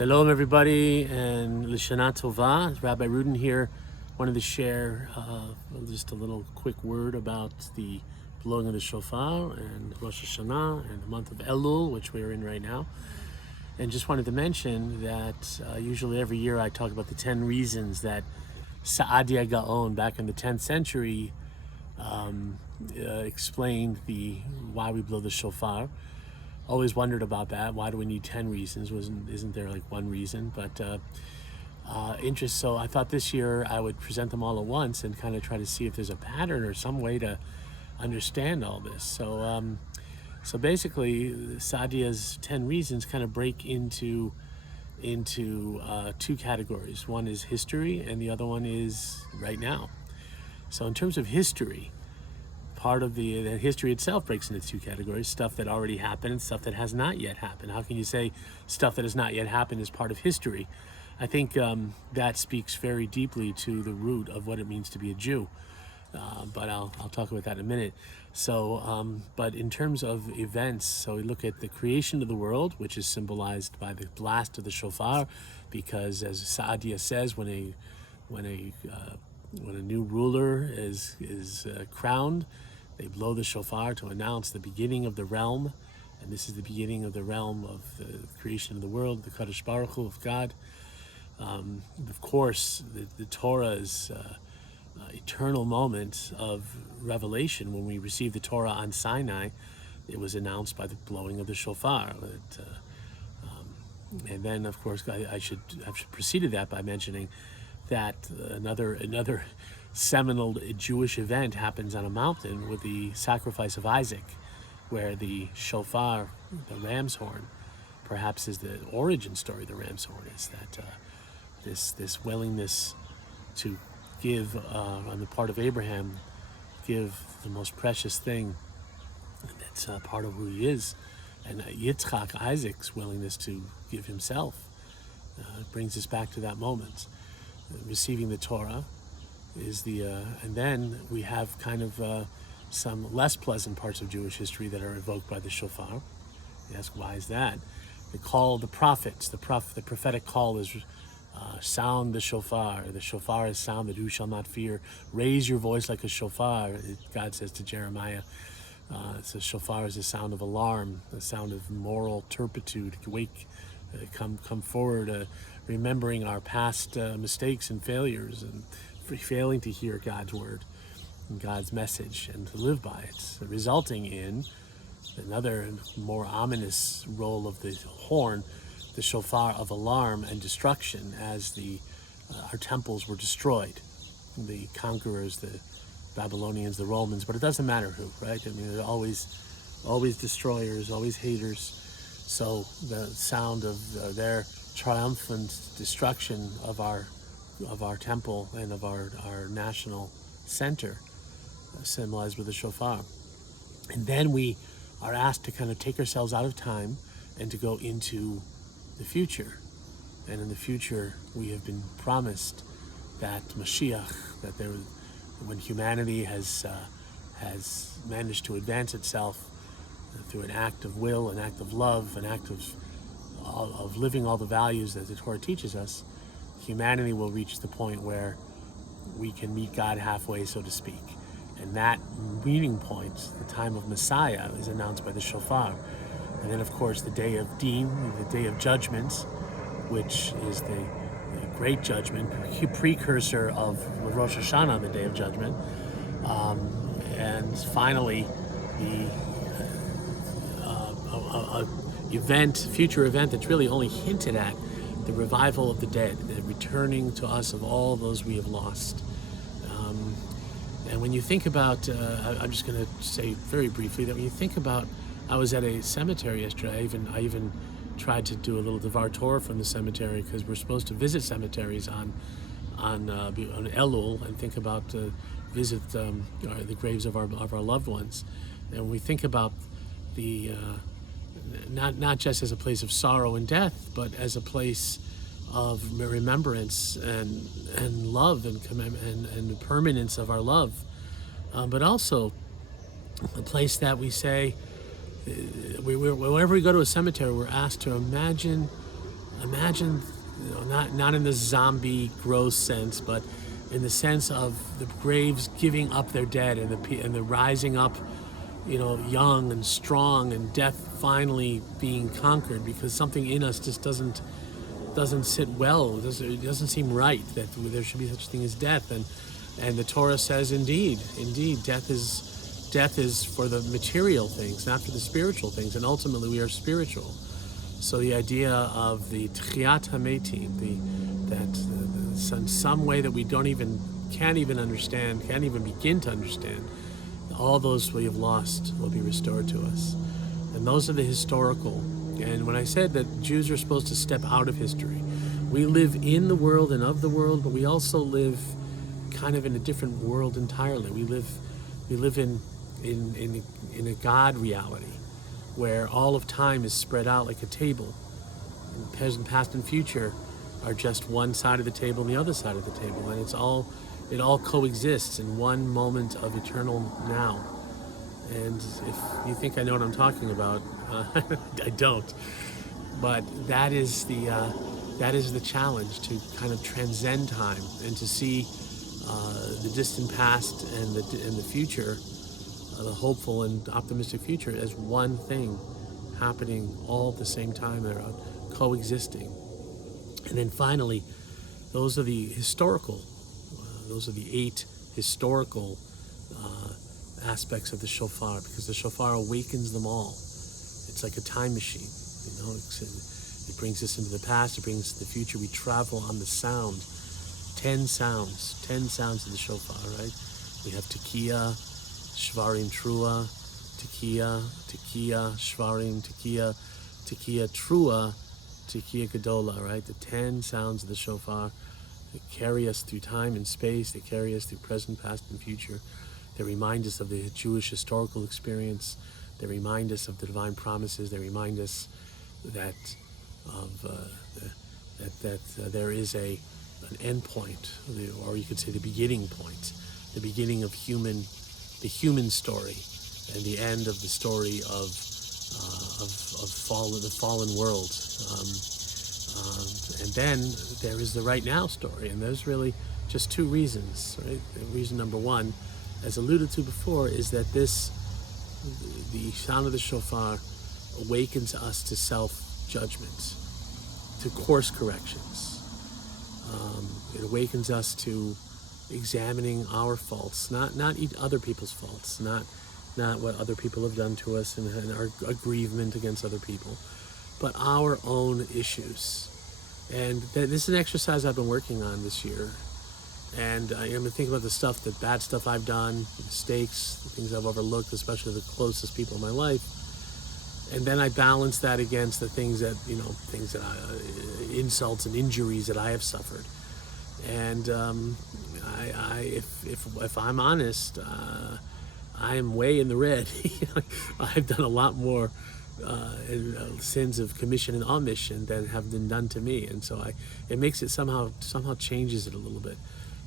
Shalom, everybody, and Lishana Tova. Rabbi Rudin here. Wanted to share just a little quick word about the blowing of the shofar and Rosh Hashanah and the month of Elul, which we're in right now. And just wanted to mention that usually every year I talk about the 10 reasons that Saadia Gaon back in the 10th century explained why we blow the shofar. Always wondered about that. Why do we need 10 reasons? Isn't there like one reason? But so I thought this year I would present them all at once and kind of try to see if there's a pattern or some way to understand all this. So basically, Saadia's 10 reasons kind of break into two categories. One is history, and the other one is right now. So in terms of history, part of the history itself breaks into two categories: stuff that already happened and stuff that has not yet happened. How can you say stuff that has not yet happened is part of history? I think that speaks very deeply to the root of what it means to be a Jew. But I'll talk about that in a minute. So, but in terms of events, so we look at the creation of the world, which is symbolized by the blast of the shofar, because as Saadia says, when a new ruler is crowned, they blow the shofar to announce the beginning of the realm, and this is the beginning of the realm of the creation of the world, the Kadosh Baruch Hu of God. Of course, the Torah's eternal moment of revelation, when we received the Torah on Sinai, it was announced by the blowing of the shofar. And then, of course, I should preceded that by mentioning that another seminal Jewish event happens on a mountain with the sacrifice of Isaac, where the shofar, the ram's horn, perhaps is the origin story of the ram's horn, is that this willingness to give, on the part of Abraham, give the most precious thing that's part of who he is, and Yitzchak, Isaac's willingness to give himself, brings us back to that moment. Receiving the Torah is and then we have kind of some less pleasant parts of Jewish history that are evoked by the shofar. You ask, why is that? The call of the prophets, the prophetic call is sound the shofar. The shofar is sounded, who shall not fear? Raise your voice like a shofar, God says to Jeremiah. So shofar is a sound of alarm, a sound of moral turpitude. Wake, come forward, remembering our past mistakes and failures, and failing to hear God's word and God's message and to live by it, resulting in another more ominous role of the horn, the shofar, of alarm and destruction, as our temples were destroyed. The conquerors, the Babylonians, the Romans, but it doesn't matter who, right? I mean, they're always destroyers, always haters. So the sound of their triumphant destruction of our temple and of our national center, symbolized with the shofar. And then we are asked to kind of take ourselves out of time and to go into the future. And in the future, we have been promised that Mashiach, when humanity has managed to advance itself through an act of will, an act of love, an act of living all the values that the Torah teaches us, humanity will reach the point where we can meet God halfway, so to speak. And that meeting point, the time of Messiah, is announced by the shofar. And then, of course, the day of Din, the day of judgment, which is the great judgment, precursor of Rosh Hashanah, the day of judgment. And finally, the future event that's really only hinted at, the revival of the dead, the returning to us of all those we have lost. And when you think about, I'm just going to say very briefly that when you think about, I was at a cemetery yesterday. I even tried to do a little Devar Torah from the cemetery, because we're supposed to visit cemeteries on Elul and think about visit the graves of our loved ones. And when we think about not just as a place of sorrow and death, but as a place of remembrance and love and the permanence of our love, but also a place that we say, whenever we go to a cemetery, we're asked to imagine Imagine, not in the zombie gross sense, but in the sense of the graves giving up their dead, and the rising up, young and strong, and death finally being conquered, because something in us just doesn't sit well. It doesn't seem right that there should be such a thing as death, and the Torah says, indeed, death is for the material things, not for the spiritual things, and ultimately we are spiritual. So the idea of the Tchiyat HaMetim, that in some way that we can't even understand, can't even begin to understand, all those we have lost will be restored to us. And those are the historical. And when I said that Jews are supposed to step out of history, we live in the world and of the world, but we also live kind of in a different world entirely. We live in a God reality, where all of time is spread out like a table. And present, past, and future are just one side of the table and the other side of the table, and it all coexists in one moment of eternal now. And if you think I know what I'm talking about, I don't. But that is the challenge, to kind of transcend time and to see the distant past and the future, the hopeful and optimistic future, as one thing happening all at the same time. They're coexisting. And then finally, those are the historical. Those are the 8 historical aspects of the shofar, because the shofar awakens them all. It's like a time machine. It brings us into the past. It brings us to the future. We travel on the sound. 10 sounds of the shofar, right? We have tekiah, shvarim, trua, tekiah, shvarim, tekiah, trua, tekiah gadola, right? The 10 sounds of the shofar. They carry us through time and space. They carry us through present, past, and future. They remind us of the Jewish historical experience. They remind us of the divine promises. They remind us that there is an end point, or you could say the beginning point, the beginning of the human story, and the end of the story of the fallen world. And then there is the right now story, and there's really just 2 reasons, right? Reason number 1, as alluded to before, is that the sound of the shofar awakens us to self-judgment, to course corrections. It awakens us to examining our faults, not other people's faults, not what other people have done to us and our aggrievement against other people, but our own issues. And this is an exercise I've been working on this year. And I'm thinking about the bad stuff I've done, mistakes, the things I've overlooked, especially the closest people in my life. And then I balance that against the things that, insults and injuries that I have suffered. And if I'm honest, I am way in the red. I've done a lot more sins of commission and omission than have been done to me, and so it makes it somehow changes it a little bit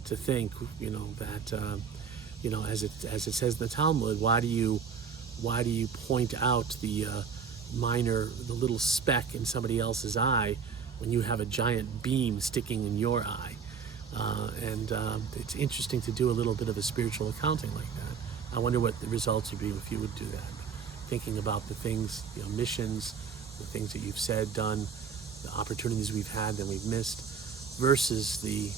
to think, that as it says in the Talmud, why do you point out the little speck in somebody else's eye when you have a giant beam sticking in your eye? And it's interesting to do a little bit of a spiritual accounting like that. I wonder what the results would be if you would do that. Thinking about the things, missions, the things that you've said, done, the opportunities we've had that we've missed, versus the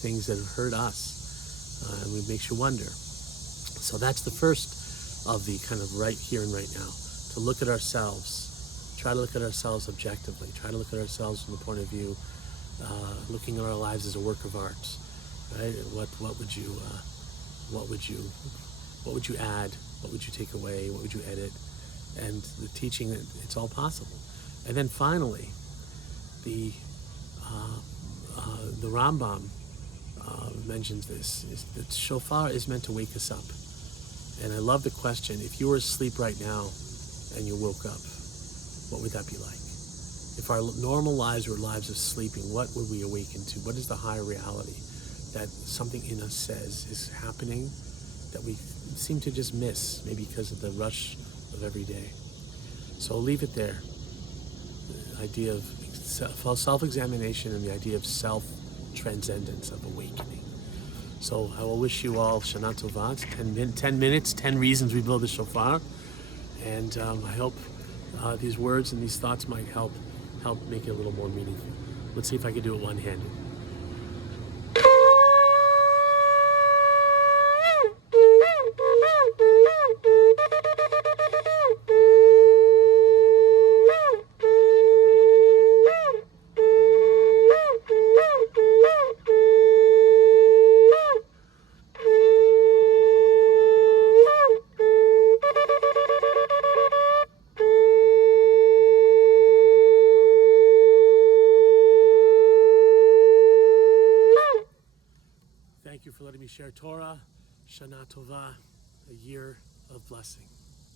things that have hurt us, and it makes you wonder. So that's the first of the kind of right here and right now, to look at ourselves, try to look at ourselves objectively, try to look at ourselves from the point of view, looking at our lives as a work of art, right? What would you add? What would you take away? What would you edit? And the teaching that it's all possible. And then finally, the Rambam mentions this, is that shofar is meant to wake us up. And I love the question, if you were asleep right now and you woke up, what would that be like? If our normal lives were lives of sleeping, what would we awaken to? What is the higher reality that something in us says is happening that we seem to just miss, maybe because of the rush of every day? So I'll leave it there. The idea of self-examination and the idea of self-transcendence, of awakening. So I will wish you all Shana Tova. It's 10 minutes, 10 reasons we blow the shofar. And I hope these words and these thoughts might help make it a little more meaningful. Let's see if I can do it one-handed. Thank you for letting me share Torah. Shana Tova, a year of blessing.